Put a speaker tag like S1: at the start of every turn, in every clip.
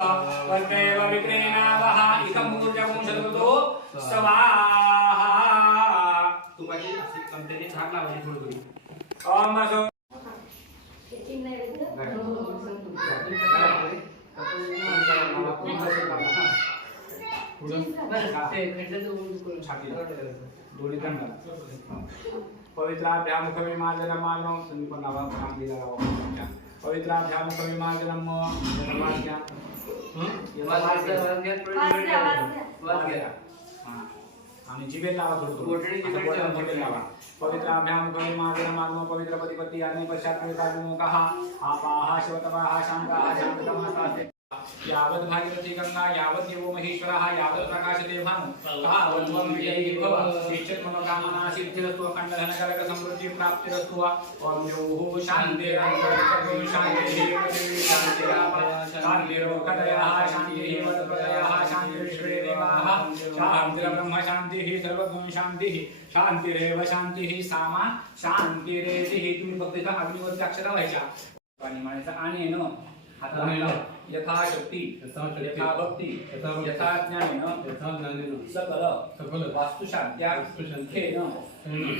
S1: वर्तेव विक्रेणावः इदं ऊर्जगुं शतकृतो स्वाहा।
S2: तुपाची कंटेने झाड लावायची थोडी थोडी
S1: ओम असो दोन्ही दंड पवित्राभ्याम कवी माजनम मानो तुम्ही पण नावा काम दिला राहा पवित्राभ्याम कवी माजनम धन्यवाद आणि जिबेल लावा थोडं थोडं. लावा. पवित्राभ्याम कवी माजनम मानो पवित्र पतिपती आणि पश्चात कहा आपाहा शिवतपाहा शांताहा शांततमास्तास्ते यावत् भागीरथी गंगा यावत् देवो महेश्वरः यावत् प्रकाशते भानु। तावत् त्वं विजयी भव एषत् मम कामना सिद्धिरस्तु अखण्डधनकरक समृद्धि प्राप्तिरस्तु वा? ॐ योः शान्तिः पृथिवी शान्तिराप शान्तिरोकदयः शान्तिः वदप्रदयः शान्तिर्विश्वे देवाः। शान्तिर्ब्रह्म शान्तिः सर्वगुण शान्तिः शान्तिरेव शान्तिः सामा शान्तिरेतिः तुम्ही फक्त इथं अग्निवरती अक्षर व्हायच्या आणि म्हणायचं आणि न हाताला यथाशक्ती यथाभक्ती यथाज्ञानेन
S3: यथाज्ञानेन।
S1: सकल
S3: सकल।
S1: वास्तुशांत्या
S3: वास्तुशांत्या
S1: खेन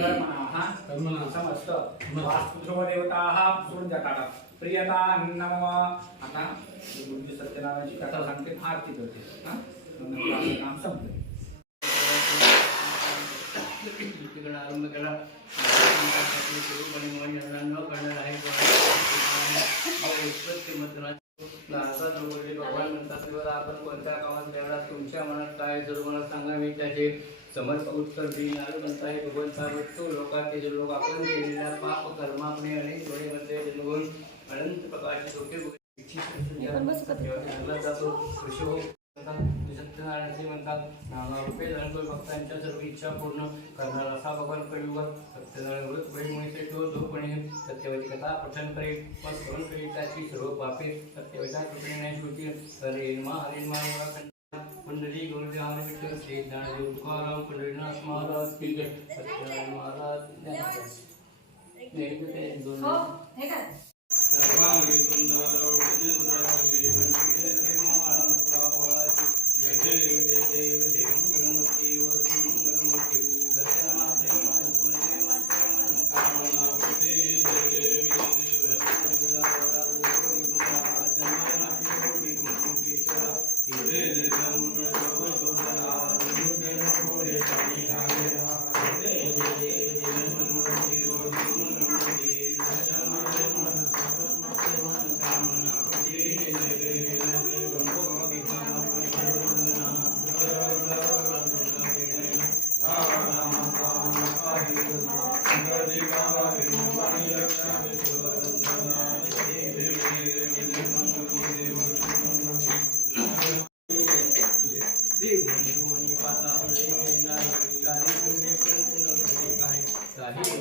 S1: कर्मणाः
S3: कर्मणा
S1: समस्त
S3: समस्त।
S1: वास्तुध्रुव देवताः सोडून द्या टाटा प्रियता नम। आता गुरुजी सत्यनारायणची कथा सांगते आरती करते। हा? काम संपलं।
S2: तिकडे आरंभ केला स्वरूप आणि मन यांना न करणार आहे भगवान म्हणतात तेव्हा आपण कोणत्या कामात तेवढा तुमच्या मनात काय जर मला सांगावे त्याचे समर्थ उत्तर देईल आणि म्हणता हे भगवंता वस्तू लोकांचे जे लोक आपण केलेल्या पाप कर्मापणे अनेक डोळेमध्ये जन्मून अनंत प्रकारचे छोटे जातो कृषी हो सत्यनारायणचे म्हणतात नानारूपे जाणतो भक्तांच्या सर्व इच्छा पूर्ण करणारा असा भगवान कलियुगात सत्यनारायण व्रत बळीमुळे तो जोपणे सत्यवती कथा पठन करे मग स्मरण करी त्याची सर्व पापे सत्यवता कृपणे श्रुती. हरे मा हरे मा एवढा कंठ हरे विठ्ठल श्री ज्ञानदेव तुकाराम पंढरीनाथ महाराज की जय. सत्यनारायण महाराज सर्वांगी सुंदर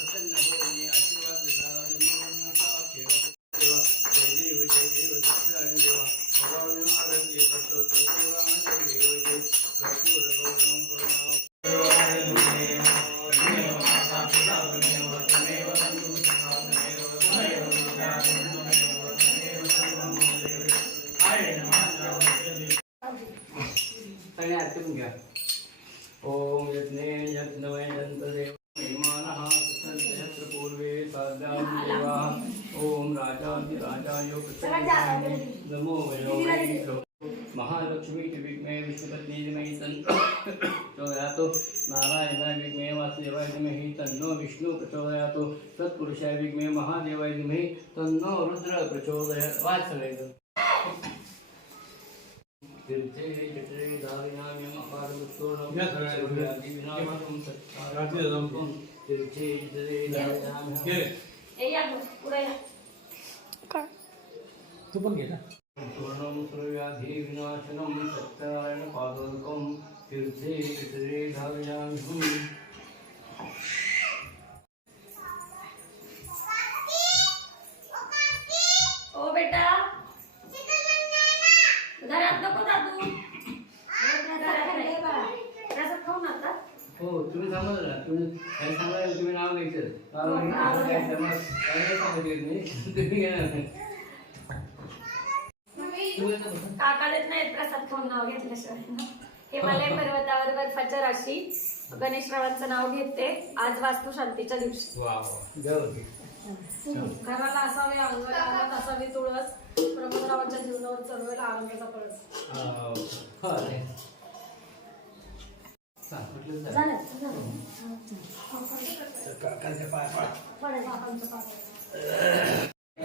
S2: Yo tengo la नमो महालक्ष्मी विद्मे विष्णुपत्नी धीमहि तन्नो प्रचोदयातो नारायणाय विद्मे वासुदेवाय धीमहि तन्नो विष्णु प्रचोदयातो तत्पुरुषाय विद्मे महादेवाय धीमहि तन्नो रुद्र प्रचोदयात् वात्सल्यम् तीर्थे
S1: तू पण घे ना
S2: विनाशनं तीर्थे पितरे धारयामि
S3: ओ बेटा घरात नको दादू घरात नाही. कसं खाऊन आता
S2: हो तुम्ही सांगा ना तुम्ही काय तुम्ही नाव घ्यायचं नाव काय नाही सांगितलं नाही तुम्ही. तुम्ही येता बसा.
S3: काका देत नाहीत प्रसाद खाऊन नाव घेतल्याशिवाय. हिमालय पर्वतावर बर्फाच्या राशी गणेशरावांचं नाव घेते. आज वास्तू शांतीच्या दिवशी.
S4: घराला असावे अंगण अंगात असावी तुळस. प्रमोदरावांच्या जीवनावर चळवळीला आनंदाचा
S2: हा, नाही. सांग, म्हटलं तर.
S3: झालं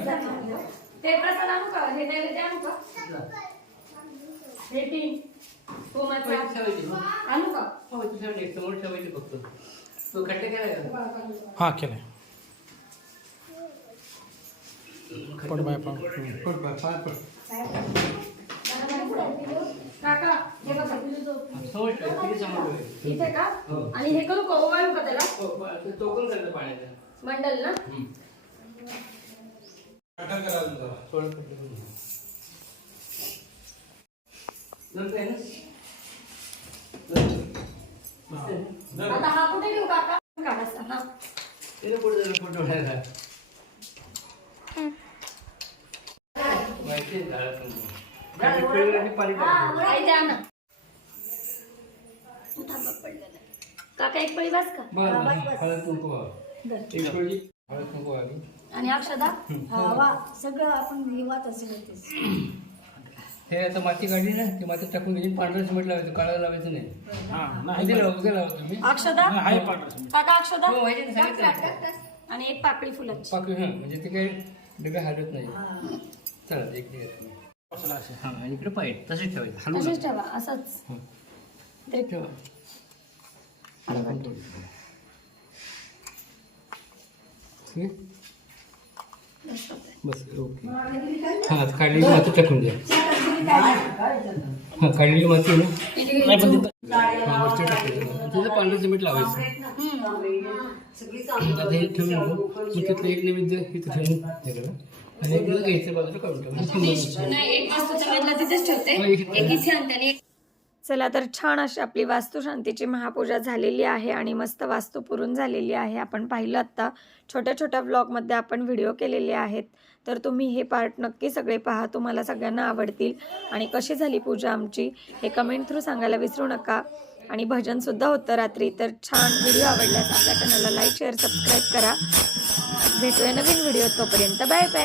S3: झालं. ते प्रसाद आणू का हे नैवेद्य आणू का. हे तीन होमाचा? आणू का
S2: हो, तुझ्याकडे एक समोर ठेवायचे फक्त तो खड्डे केलाय का?
S1: हा केलंय पड बाय पड
S2: पड बाय, पाय पड.
S3: काका हे बघा
S2: समोर ठेव, किती समोर ठेवायचे?
S3: इथे का
S2: हो.
S3: आणि हे करू का ओवाळू का त्याला
S2: हो, टोकन पाण्याचं.
S3: मंडल ना आता हा कुठे घेऊ काका? काढायचा हा. आई द्या ना. थांबा पडलेलं एक पळी वाच का. धर. आणि अक्षदा
S4: वा सगळं आपण विवाद असेल तेच
S2: हे आता माती काढली ना ती माती टाकून घ्यायची पांढरं सिमेंट लावायचं काळं लावायचं नाही.
S1: हा
S2: उद्या लावा उद्या लावा तुम्ही.
S3: अक्षदा?
S1: आहे पांढरं
S3: काका अक्षदा?
S2: हो, माहिती आहे, सांगितलं.
S3: आणि एक पाकळी फुलाची.
S2: पाकळी हां म्हणजे ते काही डबे हलत नाही. चला एक दिवस हां आणि इकडे पाहिजे तसेच ठेवायचं हलवू
S3: तसेच. ठेवा असंच.
S2: हं. ठेवा. ठीक? बस ओके. हां काढलेली माती टाकून द्या. हां काढलेली माती ना? हां वरती टाकायचं तिथं पांढरं सिमेंट लावायचं. आता हे ठेवून ना, मग तिथलं एक नैवेद्य इथं ठेवून हे करा. आणि एक घ्यायचं बाजूला काढून
S3: नाही एक तिथेच ठेवते.
S2: हो,
S3: एक इथे आणते चला तर छान अशी आपली वास्तुशांतीची महापूजा झालेली आहे आणि मस्त वास्तू पुरून झालेली आहे. आपण पाहिलं आत्ता छोट्या छोट्या व्लॉगमध्ये आपण व्हिडिओ केलेले आहेत. तर तुम्ही हे पार्ट नक्की सगळे पहा तुम्हाला सगळ्यांना आवडतील. आणि कशी झाली पूजा आमची हे कमेंट थ्रू सांगायला विसरू नका. आणि भजनसुद्धा होतं रात्री तर छान व्हिडिओ आवडल्यास आपल्या चॅनलला लाईक शेअर सबस्क्राईब करा. भेटूया नवीन व्हिडिओ तोपर्यंत. Bye bye